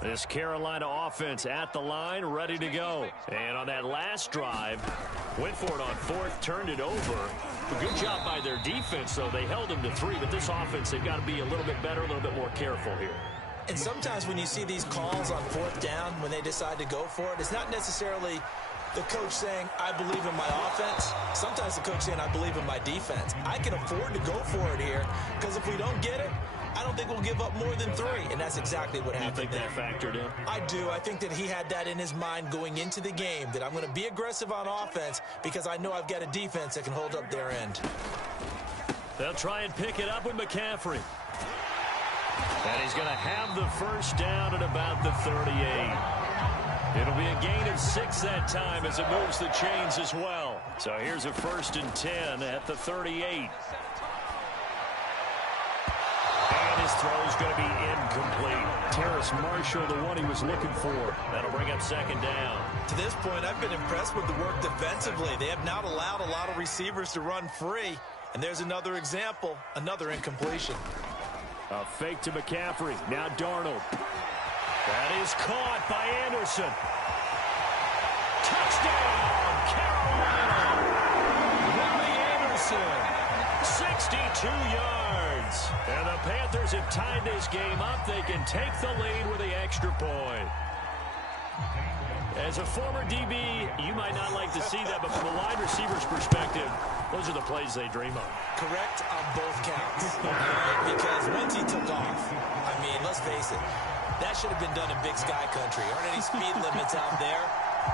This Carolina offense at the line, ready to go. And on that last drive, went for it on fourth, turned it over. A good job by their defense, though. They held them to 3, but this offense, they've got to be a little bit better, a little bit more careful here. And sometimes when you see these calls on fourth down, when they decide to go for it, it's not necessarily the coach saying, I believe in my offense. Sometimes the coach saying, I believe in my defense. I can afford to go for it here, because if we don't get it, I don't think we'll give up more than 3, and that's exactly what happened. You think that factored in? I do. I think that he had that in his mind going into the game, that I'm going to be aggressive on offense because I know I've got a defense that can hold up their end. They'll try and pick it up with McCaffrey. And he's going to have the first down at about the 38. It'll be a gain of 6 that time as it moves the chains as well. So here's a 1st and 10 at the 38. And his throw's going to be incomplete. Terrace Marshall, the one he was looking for. That'll bring up 2nd down. To this point, I've been impressed with the work defensively. They have not allowed a lot of receivers to run free. And there's another example, another incompletion. A fake to McCaffrey. Now Darnold. That is caught by Anderson. Touchdown, Carolina. Robbie Anderson, 62 yards. And the Panthers have tied this game up. They can take the lead with the extra point. As a former DB, you might not like to see that, but from a wide receiver's perspective, those are the plays they dream of. Correct on both counts. Because once he took off, I mean, let's face it, that should have been done in Big Sky Country. Aren't any speed limits out there?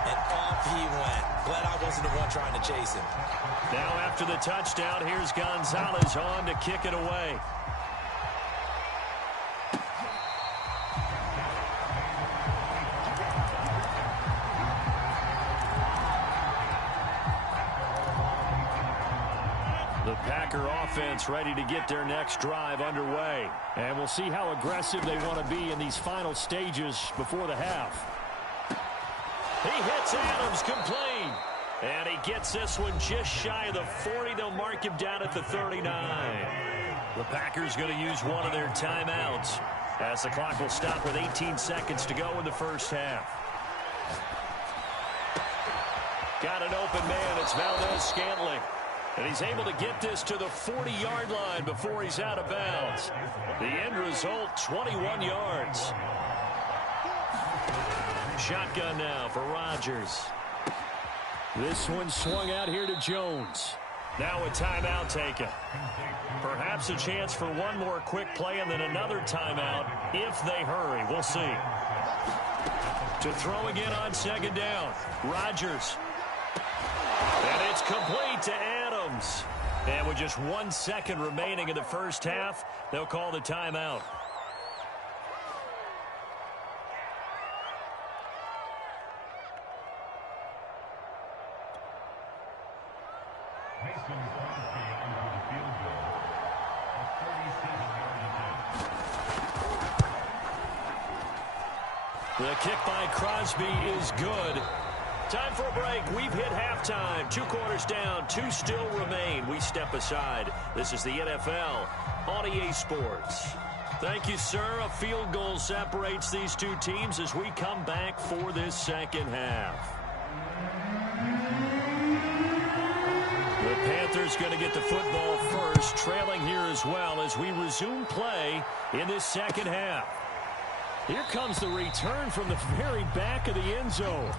And off he went. Glad I wasn't the one trying to chase him. Now after the touchdown, here's Gonzalez on to kick it away. The Packer offense ready to get their next drive underway. And we'll see how aggressive they want to be in these final stages before the half. He hits Adams complete. And he gets this one just shy of the 40. They'll mark him down at the 39. The Packers going to use one of their timeouts as the clock will stop with 18 seconds to go in the first half. Got an open man. It's Valdez-Scantling. And he's able to get this to the 40-yard line before he's out of bounds. The end result, 21 yards. Shotgun now for Rodgers. This one swung out here to Jones. Now a timeout taken. Perhaps a chance for one more quick play and then another timeout if they hurry. We'll see. To throw again on 2nd down. Rodgers. And it's complete to Adams. And with just 1 second remaining in the first half, they'll call the timeout. The kick by Crosby is good. Time for a break. We've hit halftime. 2 quarters down. 2 still remain. We step aside. This is the NFL on EA Sports. Thank you, sir. A field goal separates these two teams as we come back for this second half. The Panthers going to get the football first, trailing here as well as we resume play in this second half. Here comes the return from the very back of the end zone.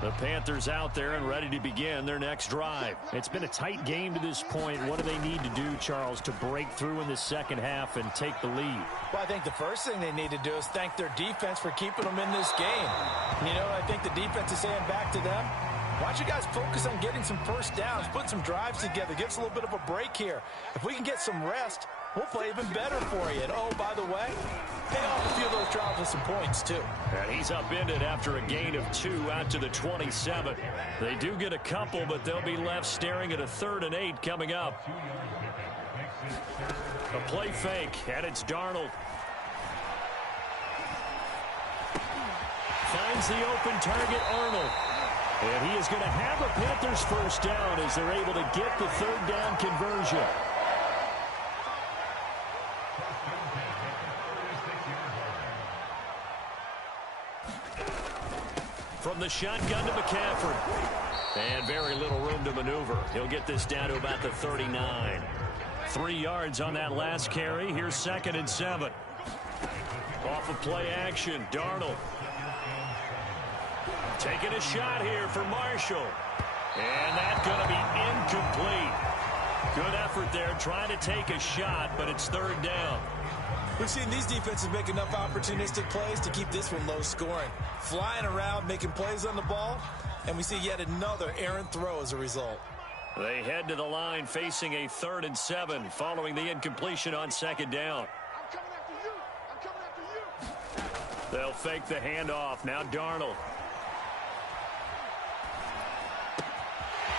The Panthers out there and ready to begin their next drive. It's been a tight game to this point. What do they need to do, Charles, to break through in the second half and take the lead? Well, I think the first thing they need to do is thank their defense for keeping them in this game. And you know, I think the defense is saying back to them, why don't you guys focus on getting some first downs, put some drives together, give us a little bit of a break here. If we can get some rest, we'll play even better for you. And, oh, by the way, pay off a few of those drives with some points, too. And he's upended after a gain of 2 out to the 27. They do get a couple, but they'll be left staring at a 3rd and 8 coming up. A play fake, and it's Darnold. finds the open target, Arnold. And he is going to have a Panthers first down as they're able to get the third down conversion. From the shotgun to McCaffrey. And very little room to maneuver. He'll get this down to about the 39. 3 yards on that last carry. Here's 2nd and 7. Off of play action, Darnold. Taking a shot here for Marshall. And that's going to be incomplete. Good effort there trying to take a shot, but it's third down. We've seen these defenses make enough opportunistic plays to keep this one low scoring. Flying around, making plays on the ball, and we see yet another errant throw as a result. They head to the line facing a 3rd and 7 following the incompletion on 2nd down. They'll fake the handoff. Now Darnold.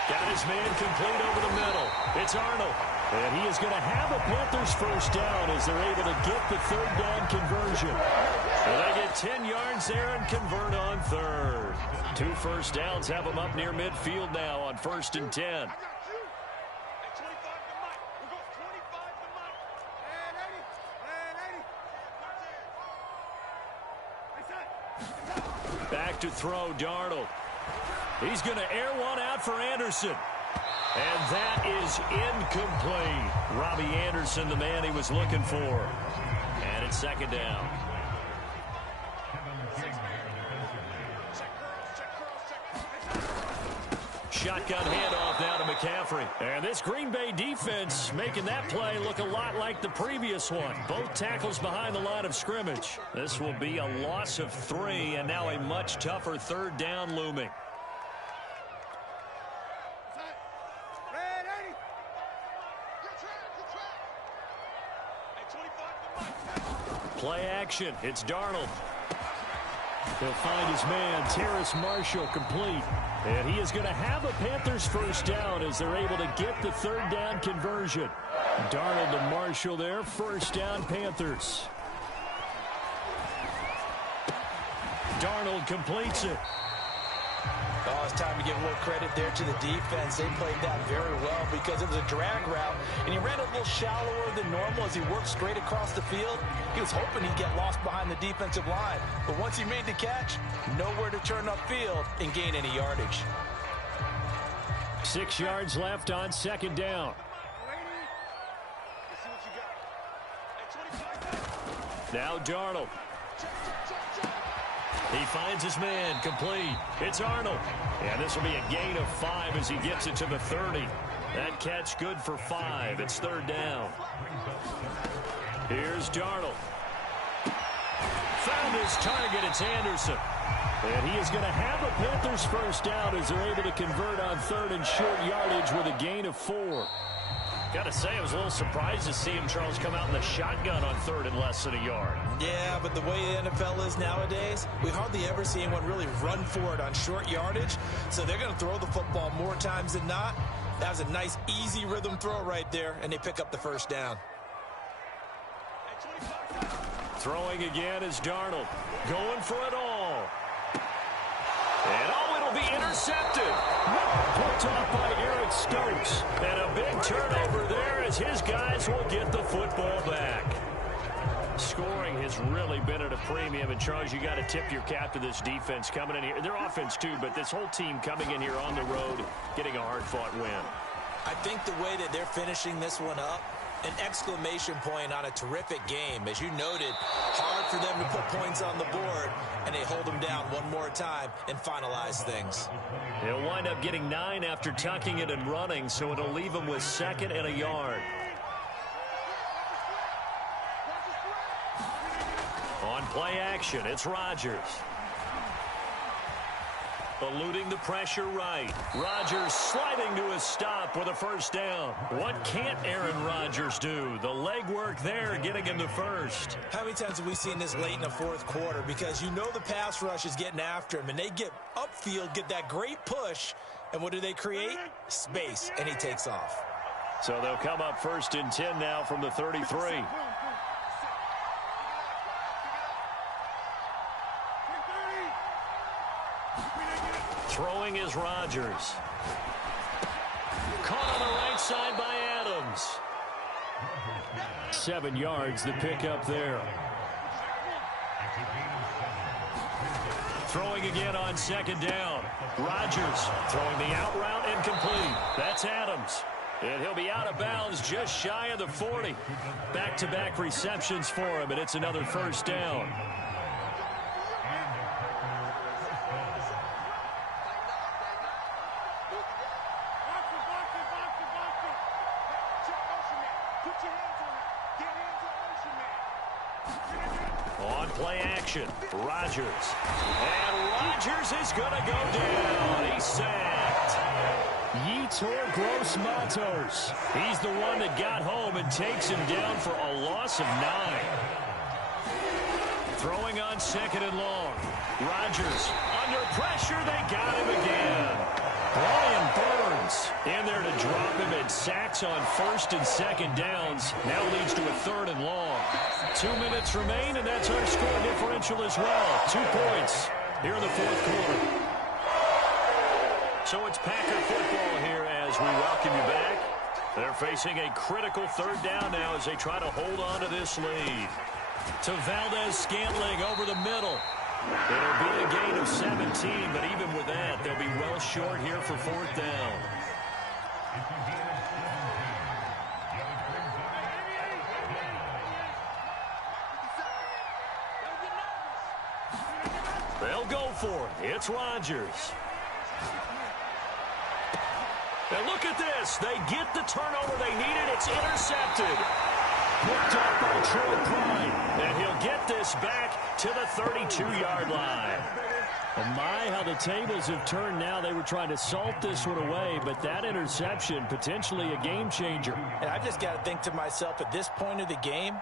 Got his man complete over the middle. It's Arnold. And he is going to have a Panthers first down as they're able to get the third down conversion. And they get 10 yards there and convert on 3rd. 2 first downs have them up near midfield now on 1st and 10. Back to throw, Darnold. He's going to air one out for Anderson. And that is incomplete. Robbie Anderson, the man he was looking for. And it's 2nd down. Shotgun handoff now to McCaffrey. And this Green Bay defense making that play look a lot like the previous one. Both tackles behind the line of scrimmage. This will be a loss of 3, and now a much tougher third down looming. Play action. It's Darnold. He'll find his man, Terrace Marshall, complete. And he is going to have a Panthers first down as they're able to get the third down conversion. Darnold to Marshall there. First down, Panthers. Darnold completes it. Oh, it's time to give a little credit there to the defense. They played that very well because it was a drag route, and he ran a little shallower than normal as he worked straight across the field. He was hoping he'd get lost behind the defensive line, but once he made the catch, nowhere to turn upfield and gain any yardage. 6 yards left on 2nd down. Now Darnold. He finds his man, complete. It's Arnold. And this will be a gain of 5 as he gets it to the 30. That catch good for 5. It's third down. Here's Darnold. Found his target. It's Anderson. And he is going to have a Panthers first down as they're able to convert on 3rd and short yardage with a gain of 4. Got to say, I was a little surprised to see him, Charles, come out in the shotgun on 3rd and less than a yard. Yeah, but the way the NFL is nowadays, we hardly ever see anyone really run for it on short yardage. So they're going to throw the football more times than not. That was a nice, easy rhythm throw right there, and they pick up the first down. Throwing again is Darnold. Going for it all. And it'll be intercepted. Picked off by Eric Stokes. And a big turnover there as his guys will get the football back. Scoring has really been at a premium. And, Charles, you got to tip your cap to this defense coming in here. Their offense, too, but this whole team coming in here on the road, getting a hard-fought win. I think the way that they're finishing this one up, an exclamation point on a terrific game. As you noted, hard for them to put points on the board, and they hold them down one more time and finalize things. They'll wind up getting 9 after tucking it and running, so it'll leave them with 2nd and a yard. On play action, it's Rodgers. Eluding the pressure right. Rodgers sliding to a stop with a first down. What can't Aaron Rodgers do? The legwork there getting him to first. How many times have we seen this late in the 4th quarter? Because you know the pass rush is getting after him, and they get upfield, get that great push, and what do they create? Space, and he takes off. So they'll come up 1st and 10 now from the 33. Throwing is Rodgers. Caught on the right side by Adams. 7 yards, the pickup there. Throwing again on second down. Rodgers throwing the out route incomplete. That's Adams. And he'll be out of bounds just shy of the 40. Back-to-back receptions for him, and it's another first down. On play action, Rodgers. And Rodgers is going to go down. He's sacked. Yetur Gross-Matos. He's the one that got home and takes him down for a loss of 9. Throwing on second and long. Rodgers under pressure. They got him again. Brian Burns in there to drop him, and sacks on first and second downs. Now leads to a third and long. 2 minutes remain, and that's our score differential as well. 2 points here in the fourth quarter. So it's Packer football here as we welcome you back. They're facing a critical third down now as they try to hold on to this lead. To Valdez-Scantling over the middle. It'll be a gain of 17, but even with that, they'll be well short here for fourth down. They'll go for it. It's Rodgers. And look at this. They get the turnover they needed. It's intercepted. Picked up by Troy Prime. And he'll get this back to the 32-yard line. And my, how the tables have turned now. They were trying to salt this one away, but that interception, potentially a game changer. And I just got to think to myself, at this point of the game,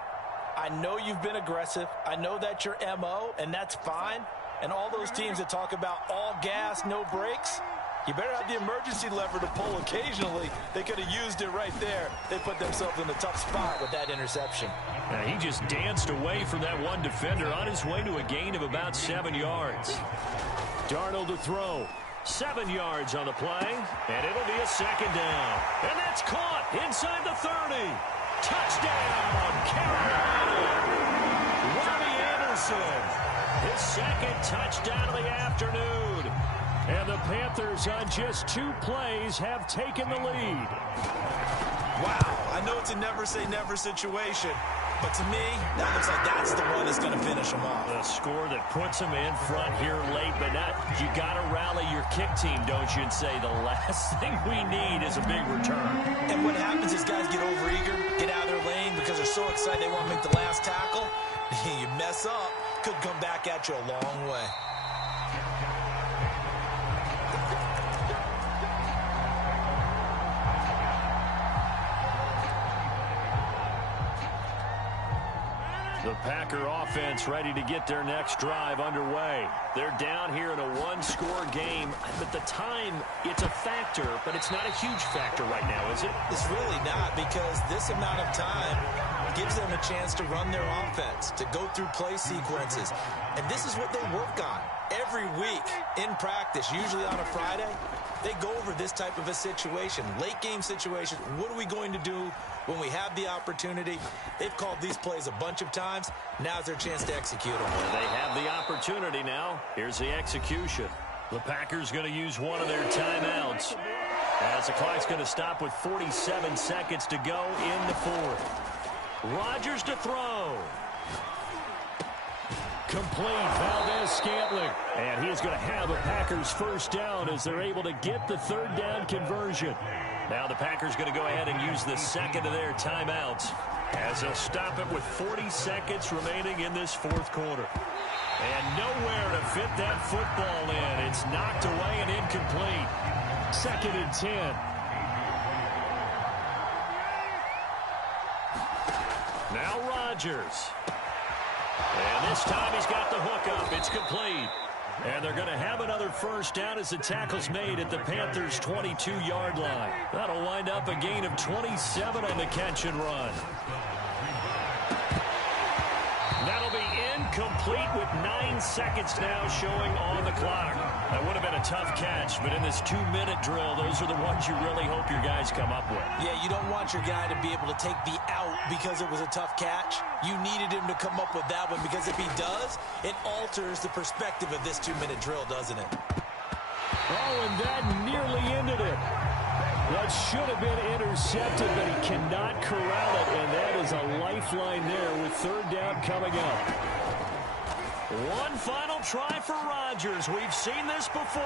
I know you've been aggressive. I know that's your MO, and that's fine. And all those teams that talk about all gas, no brakes, you better have the emergency lever to pull occasionally. They could have used it right there. They put themselves in a tough spot with that interception. Now, he just danced away from that one defender on his way to a gain of about 7 yards. Darnold to throw. 7 yards on the play, and it'll be a second down. And that's caught inside the 30. Touchdown, Carolina. Robbie Anderson. His second touchdown of the afternoon. And the Panthers on just 2 plays have taken the lead. Wow, I know it's a never-say-never situation, but to me, that looks like that's the one that's going to finish them off. The score that puts them in front here late, but not, you got to rally your kick team, don't you, and say the last thing we need is a big return. And what happens is guys get overeager, get out of their lane because they're so excited they want to make the last tackle. You mess up, could come back at you a long way. The Packer offense ready to get their next drive underway. They're down here in a 1-score game. But the time, it's a factor, but it's not a huge factor right now, is it? It's really not, because this amount of time gives them a chance to run their offense, to go through play sequences. And this is what they work on every week in practice, usually on a Friday. They go over this type of a situation, late game situation. What are we going to do when we have the opportunity? They've called these plays a bunch of times. Now's their chance to execute them. They have the opportunity now. Here's the execution. The Packers going to use one of their timeouts, as the clock's going to stop with 47 seconds to go in the fourth. Rodgers to throw. Complete, Valdez-Scantling. And he's going to have a Packers first down as they're able to get the third down conversion. Now the Packers going to go ahead and use the second of their timeouts as they'll stop it with 40 seconds remaining in this fourth quarter. And nowhere to fit that football in. It's knocked away and incomplete. 2nd and 10. Now Rodgers. And this time he's got the hook up. It's complete. And they're going to have another first down as the tackle's made at the Panthers' 22-yard line. That'll wind up a gain of 27 on the catch and run. That'll be incomplete with 9 seconds now showing on the clock. That would have been a tough catch, but in this 2-minute drill, those are the ones you really hope your guys come up with. Yeah, you don't want your guy to be able to take the out because it was a tough catch. You needed him to come up with that one because if he does, it alters the perspective of this 2-minute drill, doesn't it? Oh, and that nearly ended it. That should have been intercepted, but he cannot corral it, and that is a lifeline there with 3rd down coming up. One final try for Rodgers. We've seen this before.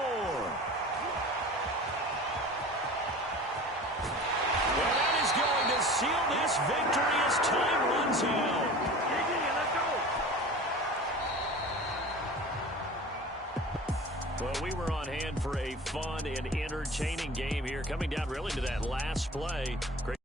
Well, that is going to seal this victory as time runs out. Well, we were on hand for a fun and entertaining game here, coming down really to that last play. Great